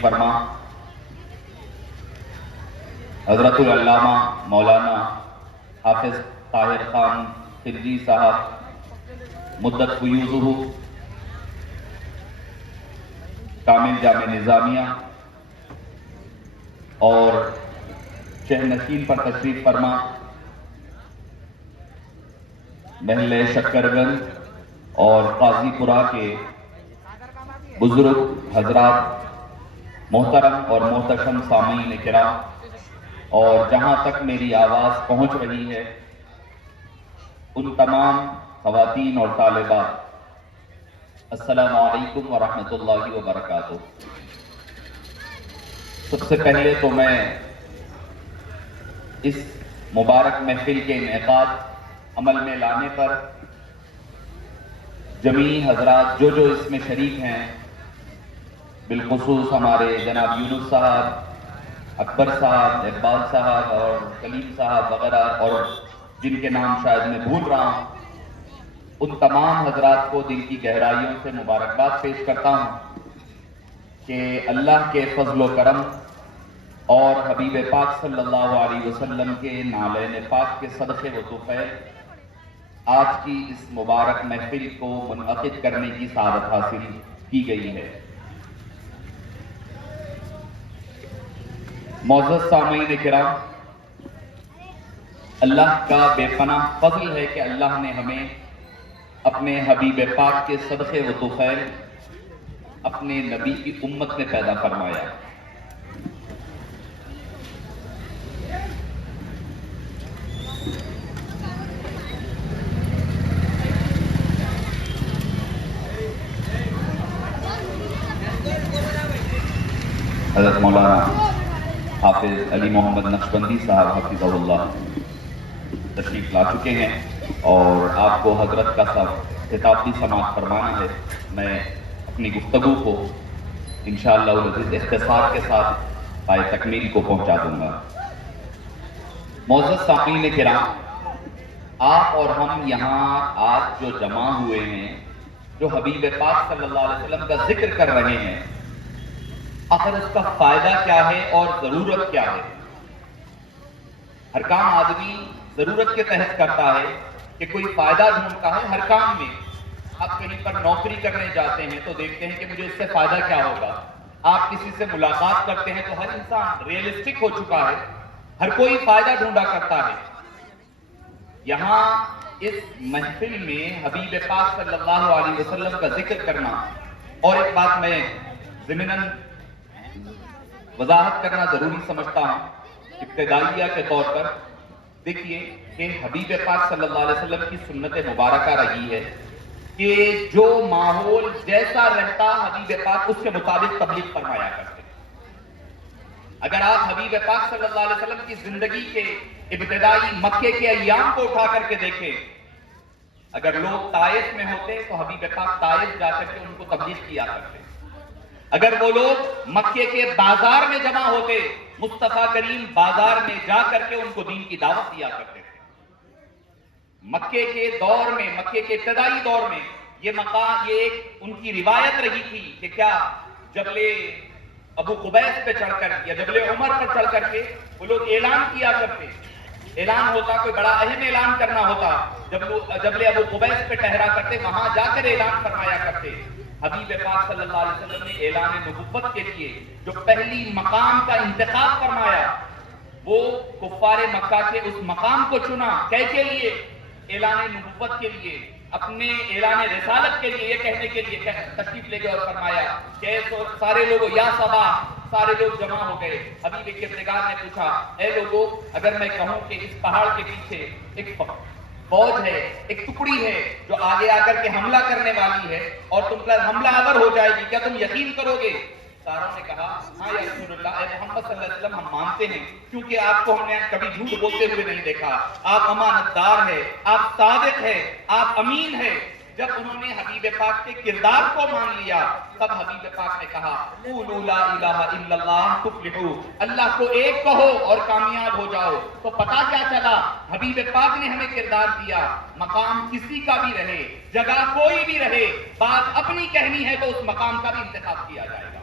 فرما حضرت العلامہ مولانا حافظ طاہر خان خلجی صاحب مدت فیوزہ کامل جامع نظامیہ اور شہنشین پر تشریف فرما محلے شکرگنج اور قاضی پورہ کے بزرگ حضرات، محترم اور محتشم سامعین کرام، اور جہاں تک میری آواز پہنچ رہی ہے ان تمام خواتین اور طالبات، السلام علیکم ورحمۃ اللہ وبرکاتہ۔ سب سے پہلے تو میں اس مبارک محفل کے انعقاد عمل میں لانے پر جمیع حضرات جو اس میں شریک ہیں، بالخصوص ہمارے جناب یونس صاحب، اکبر صاحب، اقبال صاحب اور کلیم صاحب وغیرہ، اور جن کے نام شاید میں بھول رہا ہوں، ان تمام حضرات کو دل کی گہرائیوں سے مبارکباد پیش کرتا ہوں کہ اللہ کے فضل و کرم اور حبیب پاک صلی اللہ علیہ وسلم کے نالین پاک کے صدقے و توفیل آج کی اس مبارک محفل کو منعقد کرنے کی سعادت حاصل کی گئی ہے۔ معزز سامعین کرام، اللہ کا بے پناہ فضل ہے کہ اللہ نے ہمیں اپنے حبیب پاک کے صدقے و توفیل اپنے نبی کی امت میں پیدا فرمایا۔ حضرت مولانا حافظ علی محمد نقشبندی صاحب حفظہ اللہ تشریف لا چکے ہیں اور آپ کو حضرت کا خطابی سماعت فرمانا ہے۔ میں اپنی گفتگو کو انشاءاللہ العزیز اختصار کے ساتھ پائے تکمیل کو پہنچا دوں گا۔ معزز سامعین کرام، آپ اور ہم یہاں آج جو جمع ہوئے ہیں، جو حبیب پاک صلی اللہ علیہ وسلم کا ذکر کر رہے ہیں، آخر اس کا فائدہ کیا ہے اور ضرورت کیا ہے؟ ہر کام آدمی ضرورت کے تحت کرتا ہے کہ کوئی فائدہ ڈھونڈتا ہے۔ ہر کام میں آپ کہیں پر نوکری کرنے جاتے ہیں تو دیکھتے ہیں کہ مجھے اس سے فائدہ کیا ہوگا۔ آپ کسی سے ملاقات کرتے ہیں تو ہر انسان ریئلسٹک ہو چکا ہے، ہر کوئی فائدہ ڈھونڈا کرتا ہے۔ یہاں اس محفل میں حبیب پاک صلی اللہ علیہ وسلم کا ذکر کرنا، اور ایک بات میں ضمناً وضاحت کرنا ضروری سمجھتا ہوں ابتدائیہ کے طور پر، دیکھیے کہ حبیب پاک صلی اللہ علیہ وسلم کی سنت مبارکہ رہی ہے کہ جو ماحول جیسا رہتا حبیب پاک اس کے مطابق تبلیغ فرمایا کرتے۔ اگر آپ حبیب پاک صلی اللہ علیہ وسلم کی زندگی کے ابتدائی مکے کے ایام کو اٹھا کر کے دیکھیں، اگر لوگ طائف میں ہوتے تو حبیب پاک طائف جا کر کے ان کو تبلیغ کیا کرتے۔ اگر وہ لوگ مکے کے بازار میں جمع ہوتے، مصطفیٰ کریم بازار میں جا کر کے ان کو دین کی دعوت دیا کرتے تھے۔ مکے کے دور میں، مکے کے ابتدائی دور میں یہ مقام، یہ ایک ان کی روایت رہی تھی کہ کیا جبل ابو قبیس پہ چڑھ کر یا جبل عمر پر چڑھ کر کے وہ لوگ اعلان کیا کرتے۔ اعلان ہوتا، کوئی بڑا اہم اعلان کرنا ہوتا، جبل ابو قبیس پہ ٹھہرا کرتے، وہاں جا کر اعلان فرمایا کرتے۔ حبیب پاک صلی اللہ علیہ وسلم نے اعلان نبوت کے لیے جو پہلی مقام کا انتخاب فرمایا، وہ کفار مکہ کے اس مقام کو چنا۔ کے لیے؟ اعلان نبوت کے لیے، اپنے اعلان رسالت کے لیے، یہ کہنے کے لیے تشریف لے گئے اور فرمایا کہ سارے لوگوں یا صبا، سارے لوگ جمع ہو گئے۔ حبیب کردگار نے پوچھا، اے لوگوں، اگر میں کہوں کہ اس پہاڑ کے پیچھے ایک فوج ہے، ایک ٹکڑی ہے جو آگے آ کر کے حملہ کرنے والی ہے اور تم پر حملہ آور ہو جائے گی، کیا تم یقین کرو گے؟ ساروں نے کہا، ہاں یا رسول اللہ، اے محمد صلی اللہ علیہ وسلم، ہم مانتے ہیں، کیونکہ آپ کو ہم نے کبھی جھوٹ بولتے ہوئے نہیں دیکھا۔ آپ امانت دار ہے، آپ صادق ہے، آپ امین ہے۔ جب انہوں نے حبیب پاک کے کردار کو مان لیا، تب حبیب پاک نے کہا، قولوا لا الہ الا اللہ تفلحوا، اللہ کو ایک کہو اور کامیاب ہو جاؤ۔ تو پتہ کیا چلا؟ حبیب پاک نے ہمیں کردار دیا، مقام کسی کا بھی رہے، جگہ کوئی بھی رہے، بات اپنی کہنی ہے تو اس مقام کا بھی انتخاب کیا جائے گا۔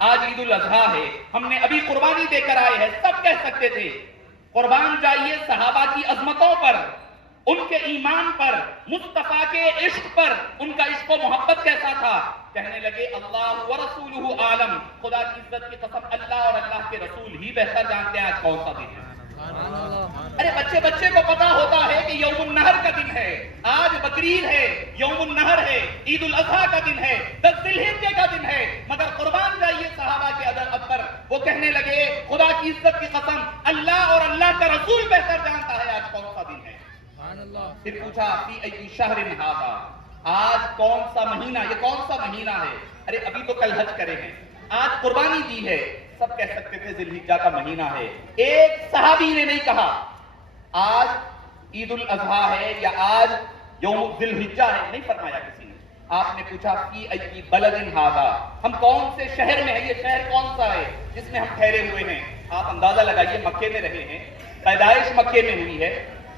آج عید الاضحیٰ ہے، ہم نے ابھی قربانی دے کر آئے ہیں، سب کہہ سکتے تھے قربان جائیے صحابہ کی عظمتوں پر، ان کے ایمان پر، مصطفیٰ کے عشق پر، ان کا عشق و محبت کیسا تھا. کہنے لگے اللہ ورسولہ عالم، خدا کی عزت کی قسم اللہ اور اللہ کے رسول ہی بہتر جانتے ہیں آج کون سا دن ہے. ارے بچے کو پتا ہوتا ہے کہ یوم النحر کا دن ہے، آج بقرعید ہے، یوم النحر ہے، عید الاضحیٰ کا دن ہے، 10 ذی الحجہ کا دن ہے، مگر قربان جائیے صحابہ کے ادب پر. وہ کہنے لگے خدا کی عزت کی قسم اللہ اور اللہ کا رسول بہتر جانتا ہے آج کون سا دن ہے. پھر پوچھا فی ای شہر ھذا، آج کون سا مہینہ، یہ کون سا مہینہ ہے. ارے ابھی تو کل حج کرے ہیں، آج قربانی دی ہے، سب کہہ سکتے تھے ذی الحجہ کا مہینہ ہے. ایک صحابی نے نہیں کہا آج عید الاضحیٰ ہے یا آج یوم ذی الحجہ ہے، نہیں فرمایا کسی نے. آپ نے پوچھا فی ای بلد ھذا، ہم کون سے شہر میں ہیں، یہ شہر کون سا ہے جس میں ہم ٹھہرے ہوئے ہیں. آپ اندازہ لگائیے مکے میں رہے ہیں، پیدائش مکے میں ہوئی ہے،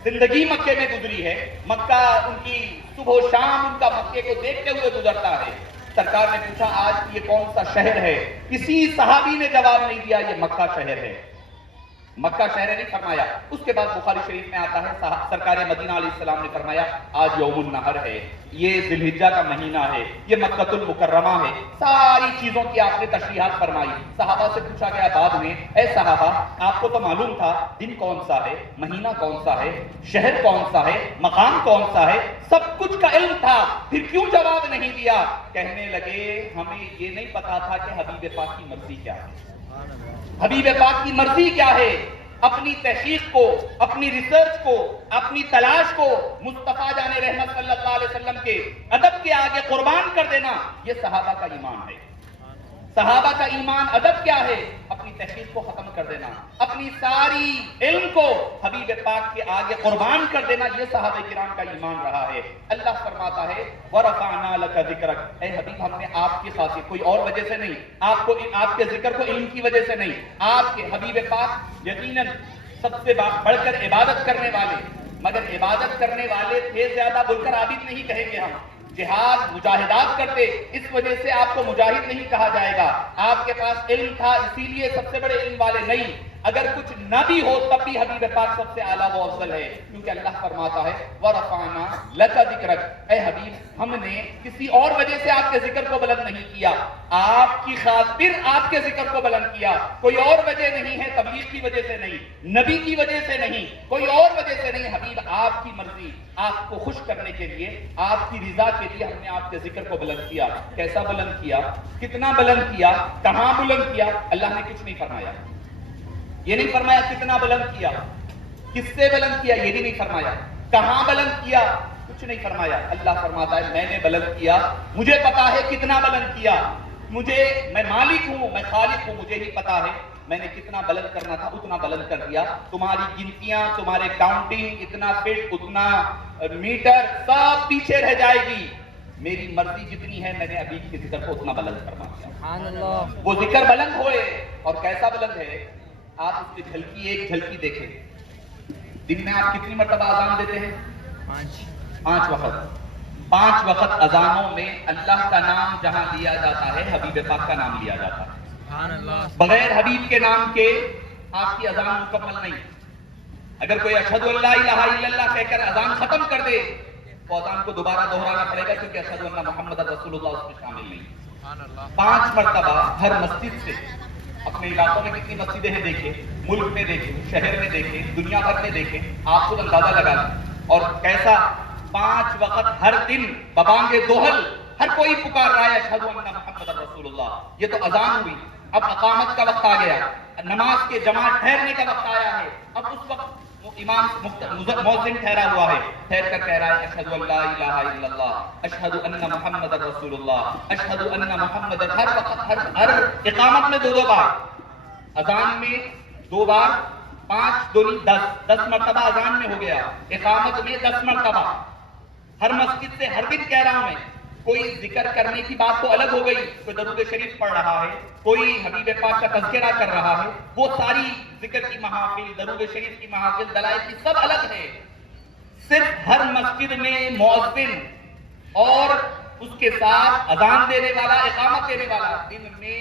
زندگی مکے میں گزری ہے، مکہ ان کی صبح و شام ان کا مکے کو دیکھتے ہوئے گزرتا ہے. سرکار نے پوچھا آج یہ کون سا شہر ہے، کسی صحابی نے جواب نہیں دیا یہ مکہ شہر ہے، مکہ شہر نہیں فرمایا. اس کے بعد بخاری شریف میں آتا ہے سرکار مدینہ علیہ السلام نے فرمایا آج یوم النحر ہے، یہ ذی الحجہ کا مہینہ ہے، یہ مکہ المکرمہ ہے. ساری چیزوں کی آپ نے تشریحات فرمائی. صحابہ سے پوچھا گیا بعد میں اے صحابہ آپ کو تو معلوم تھا دن کون سا ہے، مہینہ کون سا ہے، شہر کون سا ہے، مقام کون سا ہے، سب کچھ کا علم تھا، پھر کیوں جواب نہیں دیا. کہنے لگے ہمیں یہ نہیں پتا تھا کہ حبیب پاک کی مرضی کیا ہے. حبیب پاک کی مرضی کیا ہے، اپنی تحقیق کو، اپنی ریسرچ کو، اپنی تلاش کو مصطفیٰ جان رحمت صلی اللہ علیہ وسلم کے ادب کے آگے قربان کر دینا، یہ صحابہ کا ایمان ہے. صحابہ کا ایمان ادب کیا ہے، اپنی تحقیق کو ختم کر دینا، اپنی ساری علم کو حبیب پاک کے آگے قربان کر دینا، یہ صحابہ کرام کا ایمان رہا ہے. اللہ فرماتا ہے وَرَفَعْنَا لَكَ ذِكْرَكَ، اے حبیب ہم نے آپ کی خاطر، کوئی اور وجہ سے نہیں، آپ کے ذکر کو علم کی وجہ سے نہیں، آپ کے حبیب پاک یقیناً سب سے بڑھ کر عبادت کرنے والے، مگر عبادت کرنے والے تھے زیادہ بول کر عابد نہیں کہیں گے ہم. جہاد مجاہدات کرتے، اس وجہ سے آپ کو مجاہد نہیں کہا جائے گا. آپ کے پاس علم تھا اسی لیے سب سے بڑے علم والے نہیں، اگر کچھ نہ بھی ہو تب بھی حبیب پاک سب سے اعلیٰ و افضل ہے، کیونکہ اللہ فرماتا ہے وَرَفَعْنَا لَكَ ذِكْرَكَ، اے حبیب ہم نے کسی اور وجہ سے آپ کے ذکر کو بلند نہیں کیا، آپ کی خاطر آپ کے ذکر کو بلند کیا. کوئی اور وجہ نہیں ہے، تبلیغ کی وجہ سے نہیں، نبی کی وجہ سے نہیں، کوئی اور وجہ سے نہیں. حبیب آپ کی مرضی، آپ کو خوش کرنے کے لیے، آپ کی رضا کے لیے ہم نے آپ کے ذکر کو بلند کیا. کیسا بلند کیا، کتنا بلند کیا، کہاں بلند کیا، اللہ نے کچھ نہیں فرمایا. یہ نہیں فرمایا کتنا بلند کیا، کس سے بلند کیا، یہ بھی نہیں فرمایا. کہاں بلند کیا، کچھ نہیں فرمایا. اللہ فرماتا ہے میں نے بلند کیا، مجھے پتا ہے کتنا بلند کیا، میں مالک ہوں، میں خالق ہوں، مجھے ہی پتا ہے میں نے کتنا بلند کرنا تھا اتنا بلند کر دیا. تمہاری گنتیاں، تمہارے کاؤنٹنگ، اتنا فٹ، اتنا میٹر سب پیچھے رہ جائے گی. میری مرضی جتنی ہے میں نے ابھی کے ذکر کو اتنا بلند کروا دیا. وہ ذکر بلند ہوئے، اور کیسا بلند ہے آپ اس کی جھلکی، ایک جھلکی دیکھیں. دن میں آپ کتنی مرتبہ اذان دیتے ہیں؟ 5 وقت. 5 وقت اذانوں میں اللہ کا نام جہاں لیا جاتا ہے حبیب پاک کا نام لیا جاتا ہے. بغیر حبیب کے نام کے آپ کی اذان مکمل نہیں. اگر کوئی اشہد ان لا الہ الا اللہ کہہ کر اذان ختم کر دے تو اذان کو دوبارہ دہرانا پڑے گا، کیونکہ اشہد ان محمد رسول اللہ اس میں شامل نہیں. 5 مرتبہ ہر مسجد سے. اپنے علاقوں میں کتنی مسجدیں ہیں دیکھیں، ملک میں دیکھیں، شہر میں دیکھیں، دنیا بھر میں دیکھیں، آپ خود اندازہ لگا لیں. اور کیسا 5 وقت ہر دن ببانگ دوہل ہر کوئی پکار رہا ہے اشہد ان محمد رسول اللہ. یہ تو اذان ہوئی. اب اقامت کا وقت آ گیا، نماز کے جماعت ٹھہرنے کا وقت آیا ہے. اب اس وقت امام مؤذن ٹھہرا ہوا ہے، ٹھہر کر کہہ رہا ہے اشہد ان لا الہ الا اللہ، اشہد ان محمد رسول اللہ، اشہد ان محمد. ہر وقت ہر اقامت میں 2 بار، اذان میں 2 بار، 5 دوری 10 مرتبہ اذان میں ہو گیا، اقامت میں 10 مرتبہ. ہر مسجد سے ہر دن کہہ رہا ہوں میں. کوئی ذکر کرنے کی بات تو الگ ہو گئی، کوئی درود شریف پڑھ رہا ہے، کوئی حبیب پاک کا تذکرہ کر رہا ہے، وہ ساری ذکر کی محافل، درود شریف کی محافل، دلائل کی سب الگ ہے. صرف ہر مسجد میں مؤذن اور اس کے ساتھ اذان دینے والا، اقامت دینے والا دن میں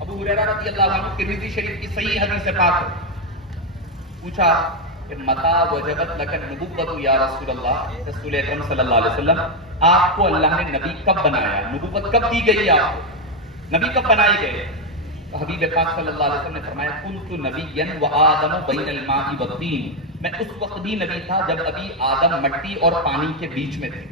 ابو ہریرہ رضی اللہ عنہ ترمذی شریف کی صحیح حدیث پاک ہے، پوچھا کہ متا وجبت لک النبوۃ یا رسول اللہ، رسول اکرم صلی اللہ علیہ وسلم آپ کو اللہ نے نبی کب بنایا، نبوت کب دی گئی آپ کو، نبی کب بنائے گئے؟ تو حبیب پاک صلی اللہ علیہ وسلم نے فرمایا کنت نبیا وآدم بین الماء والطین، میں اس وقت بھی نبی تھا جب ابھی آدم مٹی اور پانی کے بیچ میں تھے،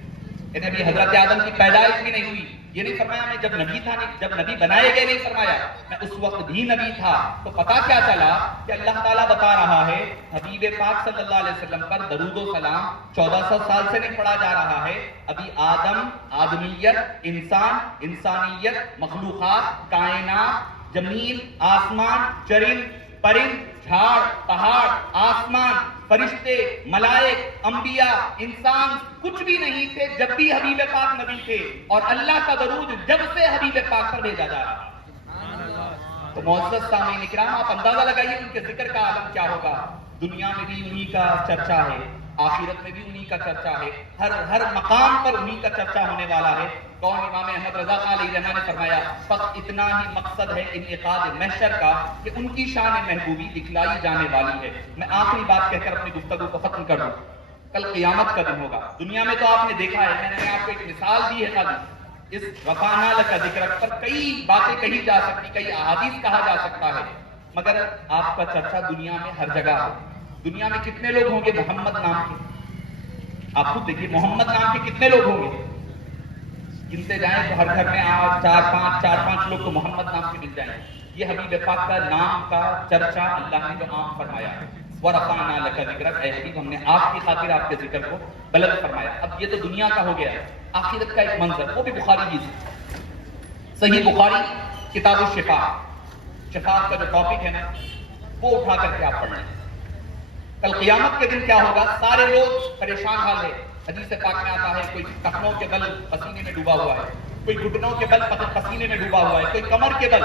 یعنی ابھی حضرت آدم کی پیدائش بھی نہیں ہوئی، یہ نہیں فرمایا میں جب نبی تھا، جب نبی بنائے گئے نہیں فرمایا، میں اس وقت بھی نبی تھا۔ تو پتا کیا چلا کہ اللہ تعالیٰ بتا رہا ہے حبیب پاک صلی اللہ علیہ وسلم پر درود و سلام 1400 سال سے نہیں پڑھا جا رہا ہے، ابھی آدم، آدمیت، انسان، انسانیت، مخلوقات، کائنات، زمین، آسمان، چرند، پرند، جھاڑ، پہاڑ، آسمان، فرشتے، ملائک، انبیاء، انسان کچھ بھی نہیں تھے جب بھی حبیب پاک نبی تھے، اور اللہ کا درود جب سے حبیب پاک پر بھیجا جا رہا ہے۔ تو معزز سامعین اکرام، آپ اندازہ لگائیے ان کے ذکر کا عالم کیا ہوگا۔ دنیا میں بھی انہی کا چرچا ہے، آخرت میں بھی انہی کا چرچا ہے، ہر مقام پر انہی کا چرچا ہونے والا ہے۔ کون امام احمد رضا خان علیہ رحمہ نے فرمایا فقط اتنا ہی مقصد ہے انعقاد محشر کا کہ ان کی شان محبوبی دکھلائی جانے والی ہے۔ میں آخری بات کہہ کر اپنی گفتگو کو ختم کر دوں، کل قیامت کا دن ہوگا۔ دنیا میں تو آپ نے دیکھا ہے، میں نے آپ کو ایک مثال دی ہے خالی، اس رفعنا لک ذکرک پر کئی باتیں کہی جا سکتی، کئی احادیث کہا جا سکتا ہے، مگر آپ کا چرچا دنیا میں ہر جگہ ہے۔ دنیا میں کتنے لوگ ہوں گے محمد نام کے؟ آپ خود دیکھیے محمد نام کے کتنے لوگ ہوں گے، گنتے جائیں تو ہر گھر میں چار پانچ لوگ تو محمد نام کے مل جائیں گے۔ یہ حبیب پاک کا نام کا چرچا اللہ نے جو عام فرمایا ہے، وَرَفَعْنَا لَكَ ذِكْرَكَ، اے حبیب ہم نے آپ کی خاطر آپ کے ذکر کو بلند فرمایا۔ اب یہ تو دنیا کا ہو گیا ہے، آخرت کا ایک منظر، وہ بھی بخاری کی صحیح بخاری کتاب الشفا، شفا کا جو ٹاپک ہے نا وہ اٹھا کر کے آپ پڑھ لیں۔ کل قیامت کے دن کیا ہوگا، سارے لوگ پریشان حال ہے۔ حدیث پاک میں آتا ہے کوئی ٹخنوں کے بل پسینے میں ڈوبا ہوا ہے، کوئی گھٹنوں کے بل پسینے میں ڈوبا ہوا ہے، کوئی کمر کے بل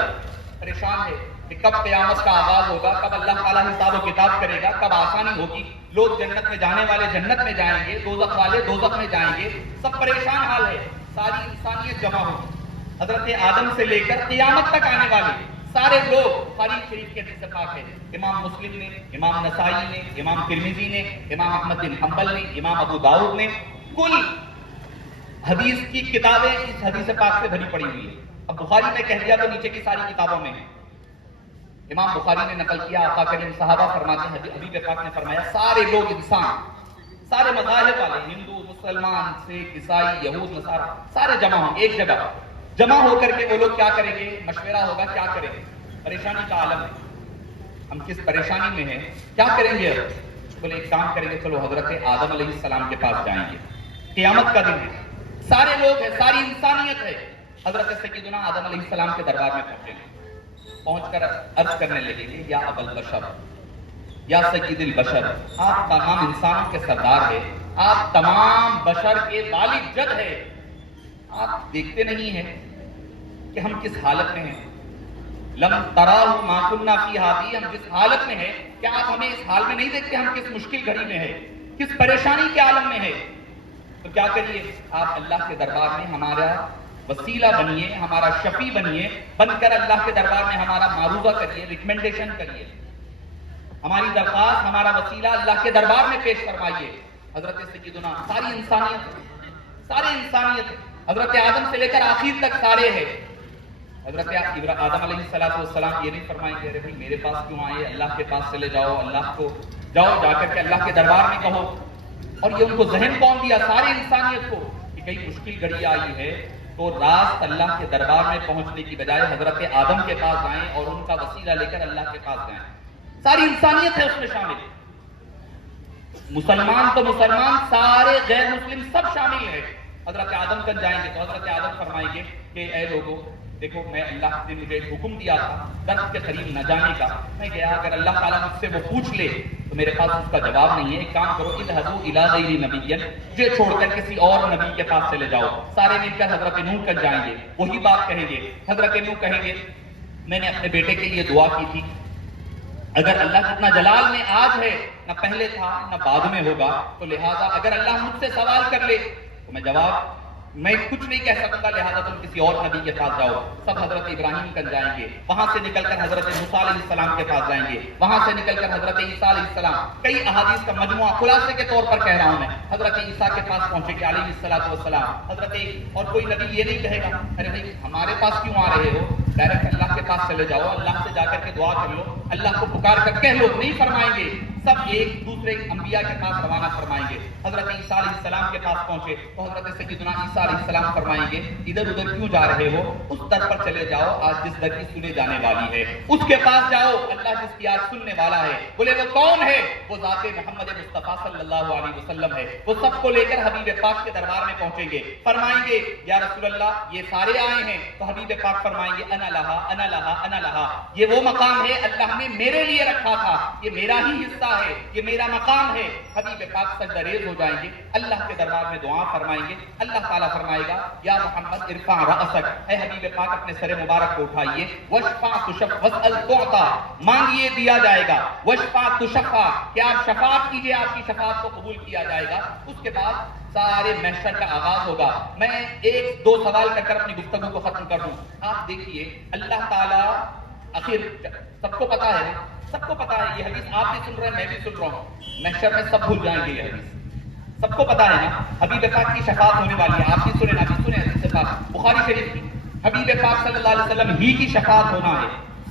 پریشان ہے کہ کب قیامت کا آغاز ہوگا، کب اللہ تعالیٰ حساب و کتاب کرے گا، کب آسانی ہوگی، لوگ جنت میں جانے والے جنت میں جائیں گے، دوزخ والے دوزخ میں جائیں گے، سب پریشان حال ہے، ساری انسانیت جمع ہوگی۔ حضرت آدم سے لے کر قیامت تک آنے والے سارے لوگ، بخاری شریف کے حدیث پاک ہے، امام مسلم نے، امام نسائی نے، امام ترمذی نے، امام احمد بن حنبل نے، امام ابو داؤد نے، کل حدیث کی کتابیں اس حدیث پاک سے بھری پڑی ہوئی ہے۔ اب بخاری میں کہہ دیا تو نیچے کی ساری کتابوں میں ہے۔ امام بخاری نے نقل کیا، آقا کریم صحابہ فرماتے ہیں حبیب پاک نے فرمایا سارے لوگ انسان، سارے مذاہب والے، ہندو، مسلمان، سکھ، عیسائی، یہود، نصارہ، سارے جمع ہوں گے ایک جگہ، جمع ہو کر کے وہ لوگ کیا کریں گے، مشورہ ہوگا کیا کریں گے، پریشانی کا عالم ہے، ہم کس پریشانی میں ہیں، کیا کریں گے؟ بولے ایک کام کریں گے، چلو حضرت آدم علیہ السلام کے پاس جائیں گے، قیامت کا دن ہے، سارے لوگ ہیں، ساری انسانیت ہے، حضرت سیدنا آدم علیہ السلام کے دربار میں پہنچیں گے، پہنچ کر عرض کرنے لگیں گے یا ابا البشر، یا سید البشر، آپ تمام انسانوں کے سردار ہیں، آپ تمام بشر کے والد جد ہیں، آپ دیکھتے نہیں ہیں کہ ہم کس حالت میں ہیں، لم تراہ ما کننا فی ہذہ، ہم جس حالت میں ہیں، کیا آپ ہمیں اس حال میں نہیں دیکھتے ہم کس مشکل گھڑی میں ہیں، کس پریشانی کے عالم میں ہیں؟ تو کیا کریے، آپ اللہ کے دربار میں ہمارا وسیلہ بنیے، ہمارا شفیع بنیے، بن کر اللہ کے دربار میں ہمارا معروضہ کریے، ریکمنڈیشن کریے، ہماری درخواست، ہمارا وسیلہ اللہ کے دربار میں پیش فرمائیے۔ حضرت سیدنا ساری انسانیت حضرت آدم سے لے کر آخر تک سارے ہیں۔ حضرت آدم علیہ السلام یہ نہیں فرمائیں گے ارے بھائی میرے پاس کیوں آئے، اللہ کے پاس چلے جاؤ، اللہ کو جاؤ جا کر کے اللہ کے دربار میں کہو۔ اور یہ ان کو ذہن کون دیا، ساری انسانیت کو، کہ کئی مشکل گھڑی آئی ہے تو راست اللہ کے دربار میں پہنچنے کی بجائے حضرت آدم کے پاس جائیں اور ان کا وسیلہ لے کر اللہ کے پاس جائیں۔ ساری انسانیت ہے اس میں شامل، مسلمان تو مسلمان، سارے غیر مسلم سب شامل ہیں۔ حضرت آدم تک جائیں گے تو حضرت آدم فرمائیں گے کہ اے لوگوں دیکھو، میں اللہ نے مجھے حکم دیا تھا درخت کے قریب نہ جانے کا، میں گیا، اگر اللہ تعالیٰ مجھ سے وہ پوچھ لے تو میرے پاس اس کا جواب نہیں ہے، ایک کام کرو اذهبوا الى غیر نبی، مجھے چھوڑ کر کسی اور نبی کے پاس چلے جاؤ۔ سارے مل کر حضرت نوح تک جائیں گے، وہی بات کہیں گے، حضرت نوح کہیں گے میں نے اپنے بیٹے کے لیے دعا کی تھی، اگر اللہ جتنا جلال میں آج ہے نہ پہلے تھا نہ بعد میں ہوگا، تو لہٰذا اگر اللہ مجھ سے سوال کر لے تو میں جواب میں کچھ نہیں کہہ سکتا لہذا تم کسی اور نبی کے پاس جاؤ. سب حضرت ابراہیم کن جائیں گے, وہاں سے نکل کر حضرت موسیٰ علیہ السلام کے پاس جائیں گے, وہاں سے نکل کر حضرت عیسیٰ علیہ السلام. کئی احادیث کا مجموعہ خلاصے کے طور پر کہہ رہا ہوں میں. حضرت عیسیٰ کے پاس پہنچے گے علیہ السلام. حضرت اور کوئی نبی یہ نہیں کہے گا ارے بھائی ہمارے پاس کیوں آ رہے ہو, ڈائریکٹ اللہ کے پاس چلے جاؤ, اللہ سے جا کر کے دعا کر لو, اللہ کو پکار کر کہہ لو. نہیں فرمائیں گے, سب ایک دوسرے انبیاء کے پاس روانہ فرمائیں گے. حضرت عیسیٰ علیہ السلام کے پاس پہنچے تو حضرت سیدنا عیسیٰ علیہ السلام فرمائیں گے ادھر ادھر کیوں جا رہے ہو, اس در پر چلے جاؤ آج جس در کی سنے جانے والی ہے, اس کے پاس جاؤ اللہ جس کی آج سننے والا ہے. بولے وہ کون ہے؟ وہ ذات محمد مصطفیٰ صلی اللہ علیہ وسلم ہے. وہ سب کو لے کر حبیب پاک کے دربار میں پہنچیں گے, فرمائیں گے یا رسول اللہ یہ سارے آئے ہیں, تو حبیب پاک فرمائیں گے انا لہا انا لہا انا لہا, یہ وہ مقام ہے اللہ نے میرے لیے رکھا تھا, یہ میرا ہی حصہ ہے, یہ میرا مقام ہے. حبیب پاک سجدہ ریز ہو جائیں گے, اللہ کے دربار میں دعا فرمائیں گے. اللہ تعالیٰ فرمائے گا یا محمد ارفع رأسک, اے حبیب پاک اپنے سر مبارک کو اٹھائیے. واشفع تشفع واسأل تعطى, مانگیے دیا جائے گا. واشفع تشفع, کہ آپ شفاعت کیجئے آپ کی شفاعت کو قبول کیا جائے گا. اس کے بعد سارے محشر کا آغاز ہوگا. میں ایک دو سوال کر اپنی گفتگو کو ختم کر دوں. آپ دیکھیے اللہ تعالیٰ آخر سب کو پتا ہے, سب کو پتا ہے, یہ حدیث آپ بھی سن رہے ہیں میں بھی سن رہا ہوں, محشر میں سب بھول جائیں گے. یہ حدیث سب کو پتا ہے نا, حبیب پاک کی شفاعت ہونے والی ہے. آپ بھی سنیں, آپ بھی سنیں حدیث پاک بخاری شریف کی, حبیب پاک صلی اللہ علیہ وسلم ہی کی شفاعت ہونا ہے.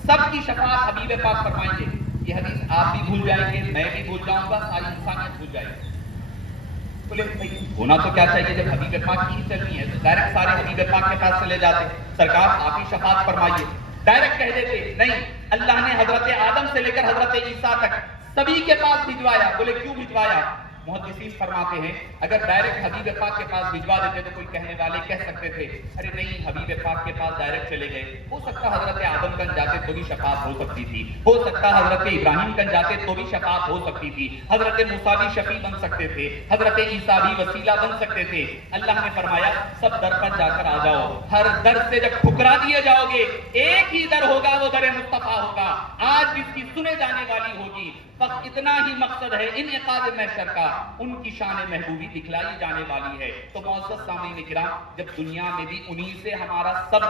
سب کی شفاعت حبیب پاک فرمائیں گے. یہ حدیث آپ بھی بھول جائیں گے, میں بھی بھول جاؤں گا, ساری انسانیت بھول جائے گی. بولے بھائی ہونا تو کیا چاہیے, جب حبیب پاک کی ہی چلنی ہے تو ڈائریکٹ سارے حبیب پاک کے پاس چلے جاتے, سرکار آپ ہی شفاعت فرمائیے. ڈائریکٹ کہہ دیتے نہیں, اللہ نے حضرت آدم سے لے کر حضرت عیسیٰ تک سبھی کے پاس بھجوایا. بولے کیوں بھجوایا؟ محدثین فرماتے ہیں اگر ڈائریکٹ حبیب پاک کے پاس بھجوا دیتے تو کوئی کہنے والے کہہ سکتے تھے ارے نہیں حبیب پاک کے پاس ڈائریکٹ چلے گئے, ہو سکتا حضرت آدم کن جاتے تو بھی شفاعت ہو سکتی تھی, ہو سکتا حضرت ابراہیم کن جاتے تو بھی شفاعت ہو سکتی تھی, حضرت موسیٰ بھی شفیع بن سکتے تھے, حضرت عیسیٰ بھی وسیلہ بن سکتے تھے. اللہ نے فرمایا سب در پر جا کر آ جاؤ. ہر در سے جب ٹھکرا دیے جاؤ گے ایک ہی در ہوگا, وہ در مصطفیٰ ہوگا, آج جس کی سنے جانے والی ہوگی. بس اتنا ہی مقصد ہے انعقاد محشر کا, ان کی شان محبوبی دکھلائی جانے والی ہے. تو معزز سامعین کرام, جب دنیا میں بھی انہی سے ہمارا سب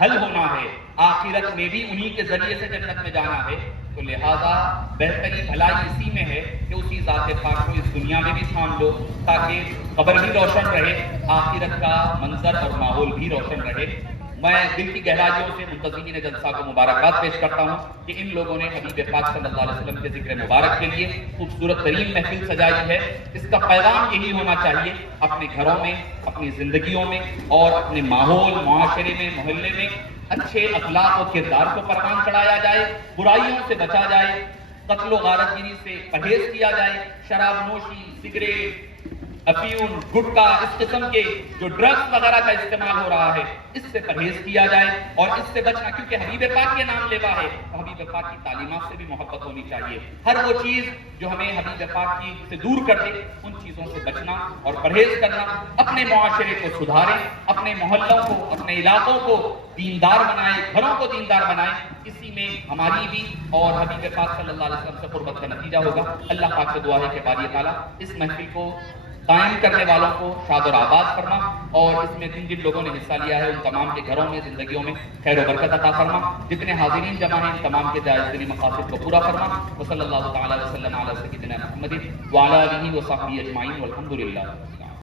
حل ہونا ہے, آخرت میں بھی انہی کے ذریعے سے جنت میں جانا ہے, تو لہذا بہترین بھلائی اسی میں ہے کہ اسی ذات پاک کو اس دنیا میں بھی تھام لو تاکہ قبر بھی روشن رہے, آخرت کا منظر اور ماحول بھی روشن رہے. میں دل کی گہرائیوں سے منتظمین جلسہ کو مبارکباد پیش کرتا ہوں کہ ان لوگوں نے حبیب پاک صلی اللہ علیہ وسلم کے ذکر مبارک کے لیے خوبصورت ترین محفل سجائی ہے. اس کا پیغام یہی ہونا چاہیے, اپنے گھروں میں, اپنی زندگیوں میں اور اپنے ماحول, معاشرے میں, محلے میں اچھے اخلاق و کردار کو پروان چڑھایا جائے, برائیوں سے بچا جائے, قتل و غارت گیری سے پرہیز کیا جائے, شراب نوشی, سگریٹ, افیون, گٹکا, اس قسم کے جو ڈرگز وغیرہ کا استعمال ہو رہا ہے اس سے پرہیز کیا جائے اور اس سے بچنا, کیونکہ حبیب پاک کے نام لیوا ہے تو حبیب پاک کی تعلیمات سے بھی محبت ہونی چاہیے. ہر وہ چیز جو ہمیں حبیب پاک کی سے دور کر دے ان چیزوں سے بچنا اور پرہیز کرنا. اپنے معاشرے کو سدھاریں, اپنے محلوں کو, اپنے علاقوں کو دیندار بنائیں, گھروں کو دیندار بنائیں. اسی میں ہماری بھی اور حبیب پاک صلی اللہ علیہ وسلم سے قربت کا نتیجہ ہوگا. اللہ پاک سے دعا ہے کہ باری تعالیٰ اس محفل کو قائم کرنے والوں کو شاد اور آباد فرما اور اس میں جن لوگوں نے حصہ لیا ہے ان تمام کے گھروں میں, زندگیوں میں خیر و برکت عطا فرما. جتنے حاضرین جمع ہیں ان تمام کے جائز دلی مقاصد کو پورا فرما. وصلی اللہ تعالی وسلم علی سیدنا محمد وعلی آلہ وصحبہ اجمعین والحمد للہ.